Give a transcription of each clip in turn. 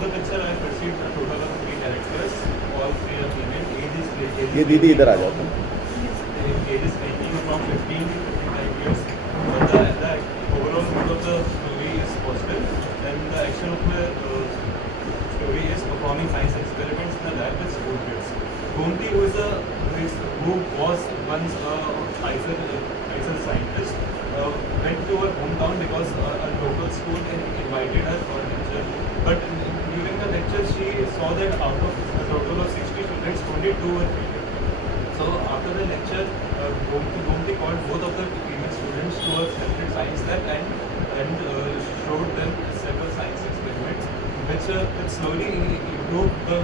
the picture, I perceived a total of 3 characters. All 3 are female. Age is ये दीदी इधर आ जाओ. age is ranging from 15 to 55 years. But the overall mood of the story is positive. And the action of the story is performing science experiments in the lab with school kids. Gomti, who was once ISIL scientist, went to her hometown because a local school invited her for a lecture. But during the lecture, she saw that out of a total of 60 students, only 2 were female. So after the lecture, Gomti called both of the female students to a separate science lab and showed them several science experiments, which slowly improved the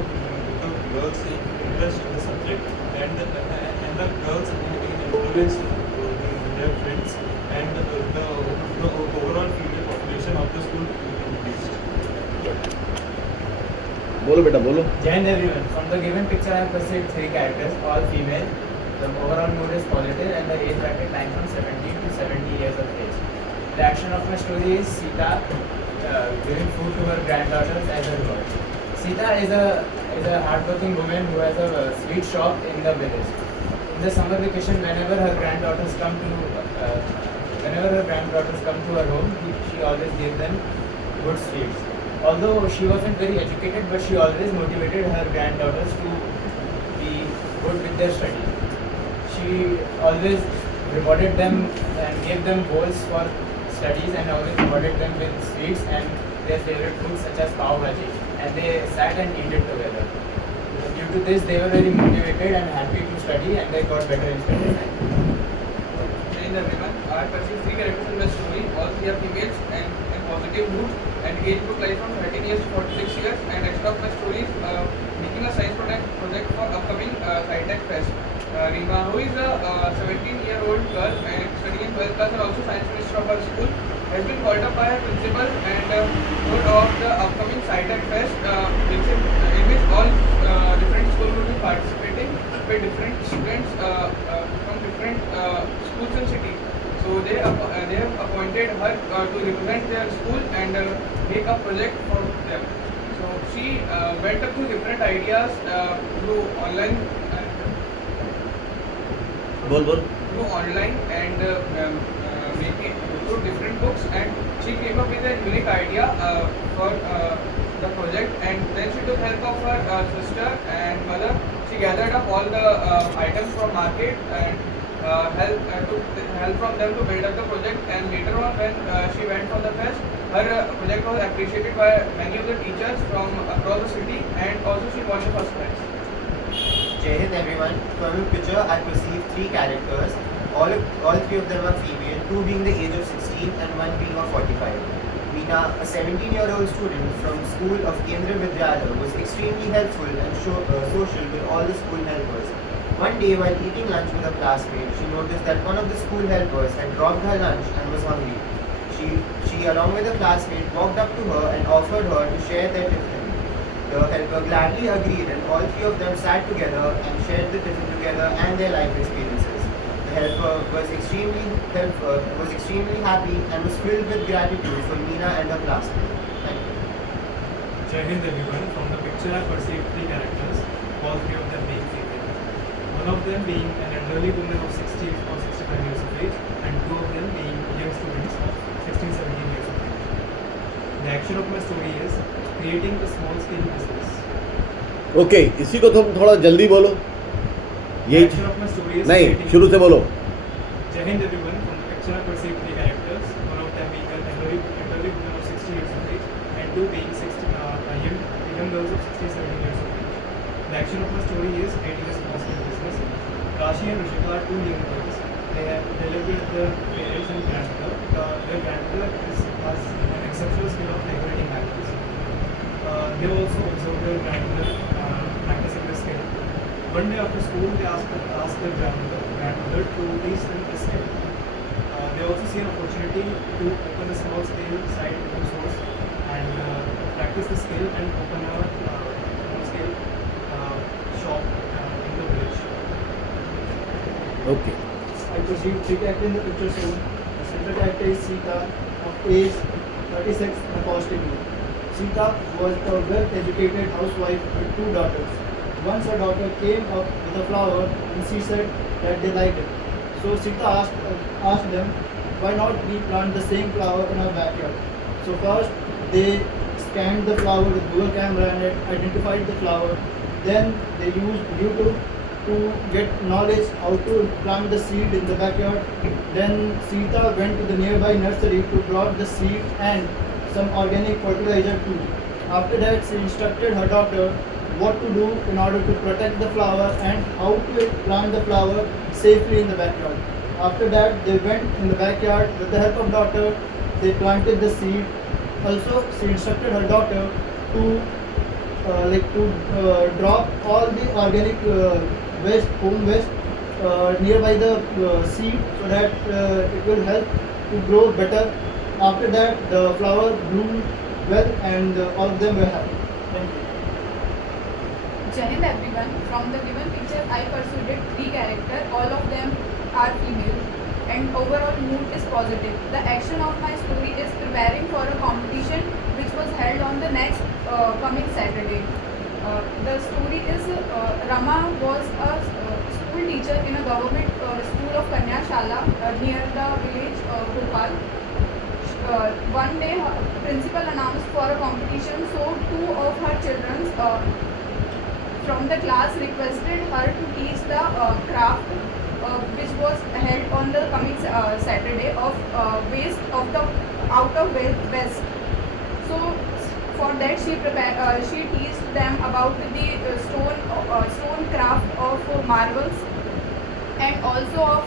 girls' interest in the subject, and the girls influenced their friends, and the overall female population of the school increased. बोलो बेटा बोलो. Jai Hind everyone. From the given picture, I have perceived 3 characters, all female. The overall mood is positive, and the age bracket lies from 17 to 70 years of age. The action of my story is Sita giving food to her granddaughters as a reward. Sita is a hardworking woman who has a sweet shop in the village. In the summer vacation, whenever her granddaughters come to her home, she always gave them good sweets. Although she wasn't very educated, but she always motivated her granddaughters to be good with their studies. She always rewarded them and gave them goals for studies, and always rewarded them with sweets and their favorite foods such as pav bhaji, and they sat and ate it together. Due to this, they were very motivated and happy to study, and they got better in studies. In everyone, I perceive 3 characters in the story. All 3 are females and in positive mood, and age group lies from 13 years to 46 years. And next of my story is making a science project for upcoming SciTech Fest. Rima, who is a 17-year-old girl and studying in 12th class and also science minister of her school, has been called up by her principal and told of the upcoming SciTech Fest, in which all different schools will be participating with different students from different schools and cities. So they have appointed her to represent their school and make a project for them. So she went up through different ideas through online. Through online and making through different books, and she came up with a unique idea for the project, and then she took help of her sister and mother. She gathered up all the items from market and took help from them to build up the project, and later on when she went for the fest, her project was appreciated by many of the teachers from across the city, and also she won the first prize. Jai Hind everyone. From the picture, I perceive 3 characters. All 3 of them are female, 2 being the age of 16 and 1 being of 45. Meena, a 17-year-old student from school of Kendra Vidyalaya, was extremely helpful and social with all the school helpers. One day, while eating lunch with a classmate, she noticed that one of the school helpers had dropped her lunch and was hungry. She, along with a classmate, walked up to her and offered her to share their tiffin. The helper gladly agreed, and all 3 of them sat together and shared the tiffin together and their life experiences. The helper was extremely happy and was filled with gratitude for Meena and her classmate. Thank you. Jai Hind everyone. From the picture, I perceived 3 characters, all 3 of them being female. One of them being an elderly woman of 60 or 65 years of age, and 2 of them being young students of 16-17 years of age. The action of my story is creating a small scale business. Okay, इसी को तुम थोड़ा जल्दी बोलो. यही Action of my story is नहीं, creating- शुरू से बोलो. Jai Hind everyone. From the picture, I perceived 3 characters. One of them being an elderly woman of 60 years of age, and 2 being young girls of 16-17 years of age. The action of my story is creating a small scale business. Rashi and Rishika are 2 young girls. They lived with their parents and grandmother. Their grandmother has an exceptional skill of decorating houses. They also observed their grandmother practicing this skill. One day after school, they asked their grandmother to teach them this skill. They also see an opportunity to open a small scale site open source and practice the skill and open a small scale shop in the village. Okay. I perceive 3 characters in the picture shown. The center character is Sita, of age 36 and positive mood. Sita was a well-educated housewife with two daughters. Once her daughter came up with a flower and she said that they liked it. So Sita asked them, why not we plant the same flower in our backyard? So first they scanned the flower with Google camera and identified the flower. Then they used YouTube to get knowledge how to plant the seed in the backyard. Then Sita went to the nearby nursery to plot the seed and some organic fertilizer too. After that, she instructed her daughter what to do in order to protect the flower and how to plant the flower safely in the backyard. After that, they went in the backyard with the help of daughter. They planted the seed. Also, she instructed her daughter to drop all the organic waste, home waste, nearby the seed so that it will help to grow better. After that, the flower bloomed well and all of them were happy. Thank you. Jai Hind everyone. From the given picture, I persuaded three characters. All of them are female, and overall mood is positive. The action of my story is preparing for a competition which was held on the next coming Saturday. The story is Rama was a school teacher in a government school of Kanya Shala near the village Bhopal. One day, her principal announced for a competition, so two of her children from the class requested her to teach the craft which was held on the coming Saturday of waste of the out of waste. So for that she teached them about the stone craft of marbles and also of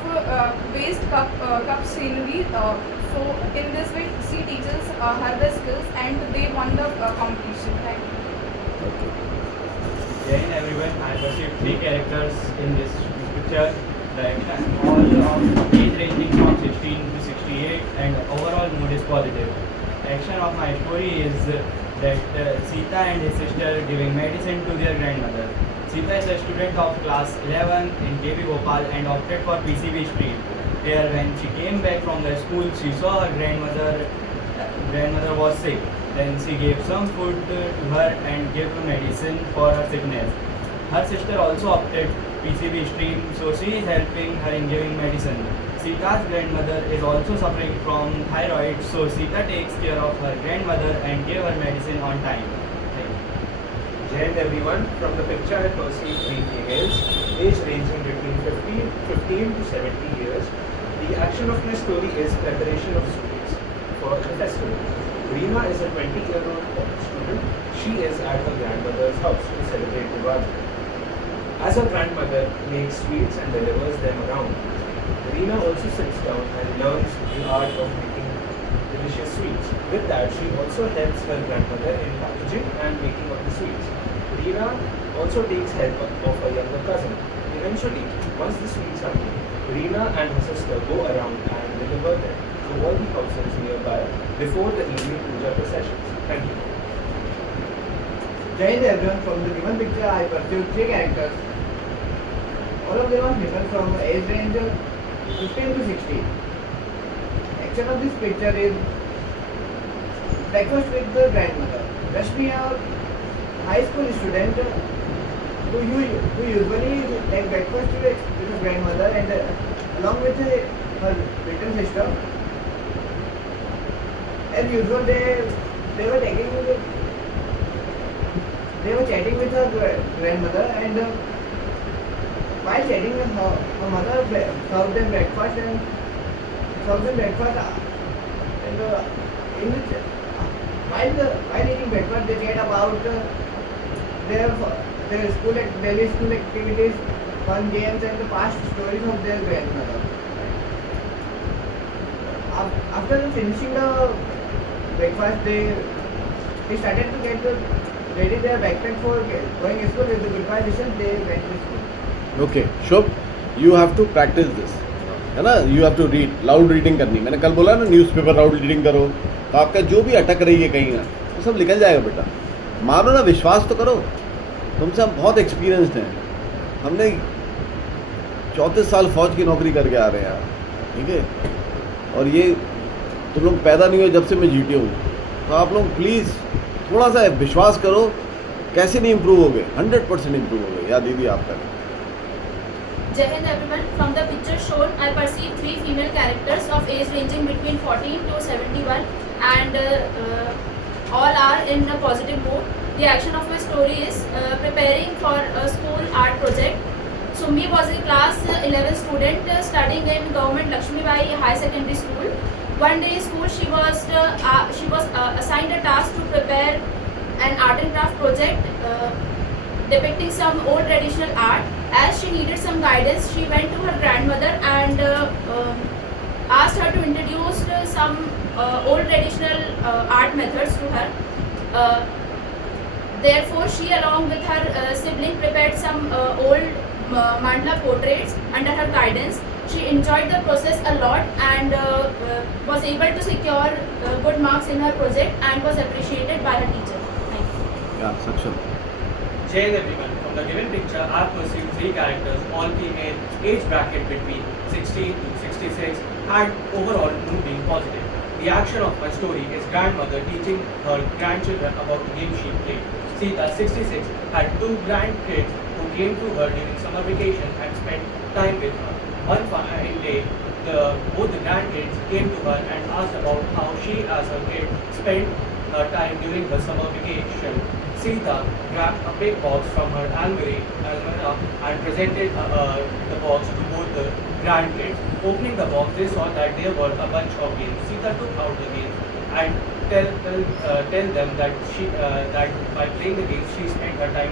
waste cup scenery. So in this way she teaches her the skills and they won the competition. Thank you. Jai Hind everyone, I perceived three characters in this picture. All of age ranging from 16 to 68 and overall mood is positive. Action of my story is that Sita and his sister giving medicine to their grandmother. Sita is a student of class 11 in KP Bhopal and opted for PCB stream. Here when she came back from the school, she saw her grandmother was sick. Then she gave some food to her and gave her medicine for her sickness. Her sister also opted PCB stream, so she is helping her in giving medicine. Sita's grandmother is also suffering from thyroid, so Sita takes care of her grandmother and gave her medicine on time. Thank you. Jai Hind everyone, from the picture I perceive three females, age ranging between 15 to 70 years. The action of my story is preparation of sweets for the festival. Reema is a 20-year-old student. She is at her grandmother's house to celebrate Diwali. As her grandmother makes sweets and delivers them around, Reema also sits down and learns the art of making delicious sweets. With that, she also helps her grandmother in packaging and making of the sweets. Reema also takes help of her younger cousin. Eventually, once the sweets are made, Reema and her sister go around and deliver them to all the houses nearby before the evening puja processions. Thank you. Jai Hind everyone, from the given picture I pursued three characters. All of them are female from age range 15 to 16. Action of this picture is breakfast with the grandmother. Rashmi, a high school student who usually take breakfast with her grandmother and along with her little sister. As usual, they were chatting with her grandmother and while chatting her mother served them breakfast and while eating breakfast they chat about their daily school activities, fun games and the past stories of their grandmother. After finishing the breakfast, they started to get ready their backpack for going to school. With the goodbye wishes, they went to school. Okay Shubh you have to practice this है ना. You have to read, loud reading करनी. मैंने कल बोला ना newspaper loud reading करो तो आपका जो भी अटक रही है कहीं ना वो सब निकल जाएगा बेटा. मानो ना, विश्वास तो करो. तुमसे हम बहुत एक्सपीरियंसड हैं. हमने 34 साल फौज की नौकरी करके आ रहे हैं यार, ठीक है. और ये तुम लोग पैदा नहीं हुए जब से मैं जीटी हूँ. तो आप लोग प्लीज़ थोड़ा सा विश्वास करो, कैसे नहीं इम्प्रूव हो गए, 100% इम्प्रूव हो गए। या दीदी आप करें। Jai Hind everyone. From the picture shown, I perceive three female characters of age ranging between 14 to 71, and all are in a positive mood. The action of my story is preparing for a school art project. Summi was a class 11 student studying in Government Lakshmi Bai High Secondary School. One day in school, she was assigned a task to prepare an art and craft project depicting some old traditional art. As she needed some guidance, she went to her grandmother and asked her to introduce some old traditional art methods to her. Therefore, she along with her sibling prepared some old mandala portraits under her guidance. She enjoyed the process a lot and was able to secure good marks in her project and was appreciated by her teacher. Thank you. या सक्षम। Jai Hind everyone. From the given picture, I have perceived three characters, all female, age bracket between 16 to 66, and overall mood being positive. The action of my story is grandmother teaching her grandchildren about the game she played. Sita, 66, had two grandkids who came to her during summer vacation and spent time with her. One fine day, both the grandkids came to her and asked about how she as her kid spent her time during her summer vacation. Sita grabbed a big box from her almirah and presented the box to both the grandkids. Opening the box, they saw that there were a bunch of games. Sita took out the games and tell them that by playing the games, she spent her time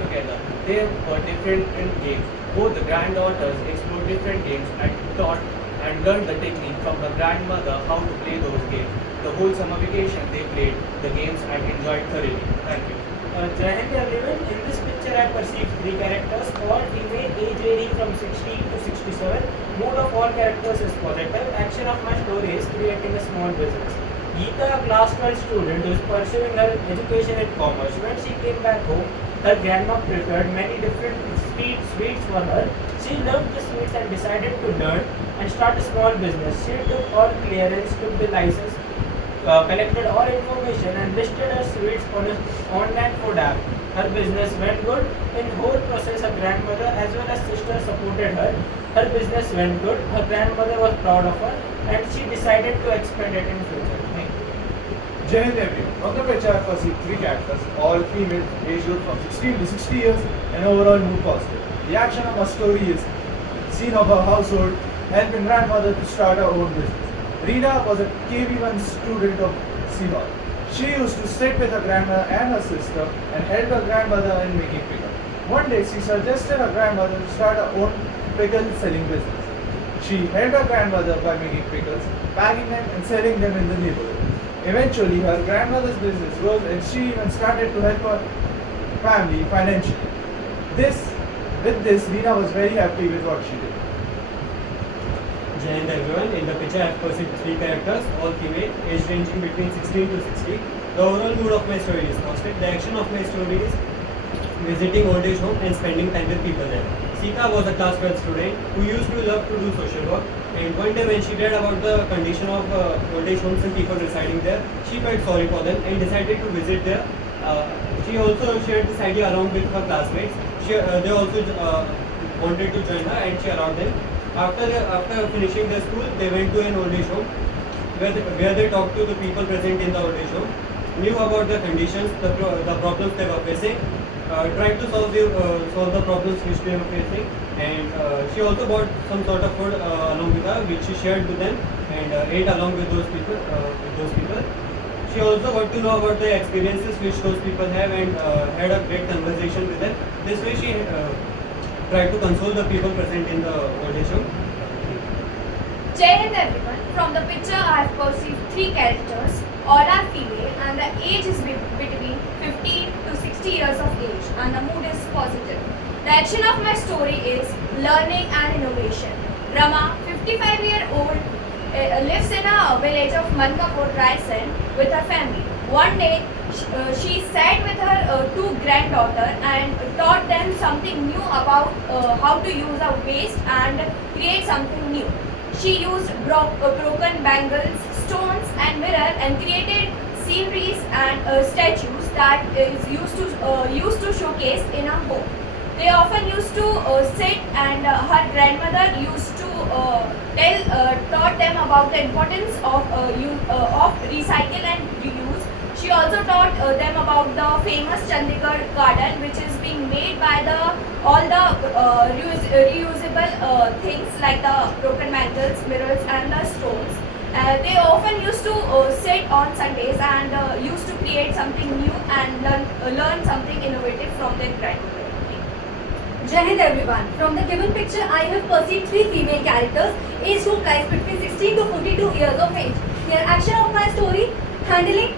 together. There were different games. Both the granddaughters explored different games and taught and learned the technique from her grandmother how to play those games. The whole summer vacation, they played the games and enjoyed thoroughly. Thank you. Jai Hind everyone. In this picture, I perceive three characters, all female, age varying from 16 to 67. Mood of all characters is positive. Action of my story is creating a small business. Geeta, a class 12 student, is pursuing her education in commerce. When she came back home, her grandma prepared many different sweets for her. She loved the sweets and decided to learn and start a small business. She took all clearance, took the license, collected all information and listed her sweets on an online food app. Her business went good. In whole process, her grandmother as well as sister supported her. Her business went good. Her grandmother was proud of her and she decided to expand it in future. Thank you. Jai Hind everyone. On the picture, I perceive three characters, all female, aged group from 16 to 60 years, and overall mood positive. The action of our story is scene of her household, helping grandmother to start her own business. Rina was a KV1 student of Seahawk. She used to sit with her grandmother and her sister and help her grandmother in making pickles. One day, she suggested her grandmother to start her own pickle selling business. She helped her grandmother by making pickles, packing them and selling them in the neighborhood. Eventually, her grandmother's business rose and she even started to help her family financially. With this, Rina was very happy with what she did. Jai Hind everyone. In the picture I have perceived three characters, all female, age ranging between 16 to 60. The overall mood of my story is positive. The action of my story is visiting old age home and spending time with people there. Sita was a class 12 student who used to love to do social work, and one day when she read about the condition of old age homes and people residing there, she felt sorry for them and decided to visit there. She also shared this idea along with her classmates. They also wanted to join her and she allowed them. After finishing their school, they went to an old age home where they talked to the people present in the old age home, knew about the conditions, the problems they were facing, tried to solve the problems which they were facing, and she also bought some sort of food along with her, which she shared with them and ate along with those people. She also got to know about the experiences which those people have and had a great conversation with them. This way, she tried to console the people present in the old age home. Jai Hind everyone. From the picture I have perceived three characters. All are female and the age is between 15 to 60 years of age and the mood is positive. The action of my story is learning and innovation. Rama, 55-year-old, lives in a village of Mankapur, Raisen with her family. One day, she sat with her two granddaughters and taught them something new about how to use a waste and create something new. She used broken bangles, stones and mirror and created sceneries and statues that is used to showcase in a home. They often used to sit, and her grandmother used to taught them about the importance of recycle and reuse. She also taught them about the famous Chandigarh garden, which is being made by all the reusable things like the broken mantles, mirrors, and the stones. They often used to sit on Sundays and used to create something new and learn something innovative from their grandmother. Jai Hind everyone. From the given picture, I have perceived three female characters, age group lies between 16 to 42 years of age. Their action of my story, handling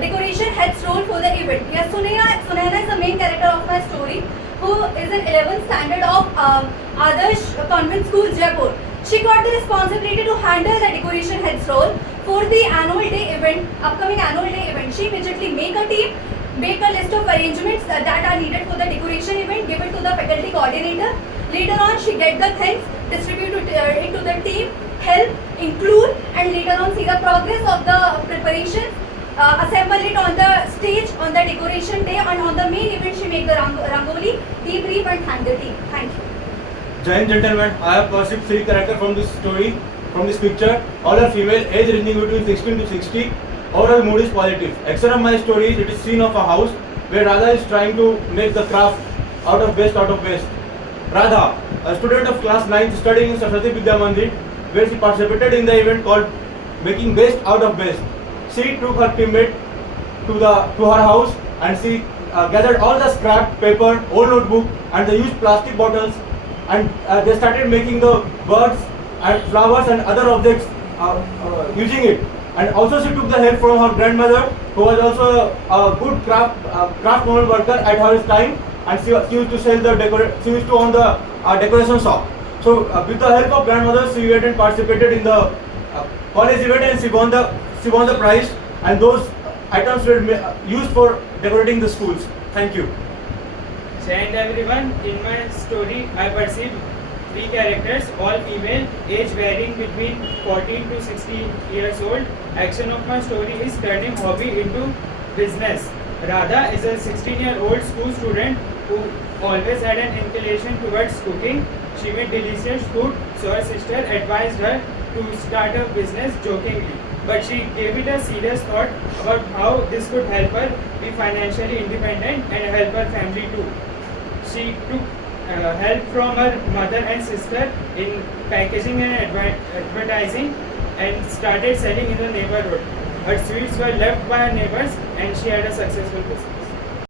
decoration heads role for the event. Here Sunaina is the main character of my story, who is in 11th standard of Adarsh Convent School, Jaipur. She got the responsibility to handle the decoration heads role for the upcoming annual day event. She immediately make a team, make a list of arrangements that are needed for the decoration event, give it to the faculty coordinator. Later on, she get the things, distribute it into the team, help, include, and later on see the progress of the preparation, assemble it on the stage on the decoration day, and on the main event she make the rangoli, debrief, and thank the team. Thank you. Giant gentlemen, I have perceived three characters from this story, from this picture. All are female, age ranging between 16 to 60. Overall mood is positive. Action of my story is it is scene of a house where Radha is trying to make the craft out of waste. Radha, a student of class 9th studying in Saraswati Vidya Mandir, where she participated in the event called Making Waste Out of Waste. She took her teammate to her house and she gathered all the scrap paper, old notebook, and the used plastic bottles, and they started making the birds and flowers and other objects using it. And also she took the help from her grandmother, who was also a good craft woman worker at her time, and she used to sell she used to own the decoration shop. So with the help of grandmother, she went and participated in the college event, and she won the prize, and those items were used for decorating the schools. Thank you. And everyone, in my story I perceive three characters, all female, age varying between 14 to 16 years old. Action of my story is turning hobby into business. Radha is a 16-year-old school student who always had an inclination towards cooking. She made delicious food, so her sister advised her to start a business jokingly. But she gave it a serious thought about how this could help her be financially independent and help her family too. She took help from her mother and sister in packaging and advertising, and started selling in the neighborhood. Her sweets were loved by her neighbors, and she had a successful business.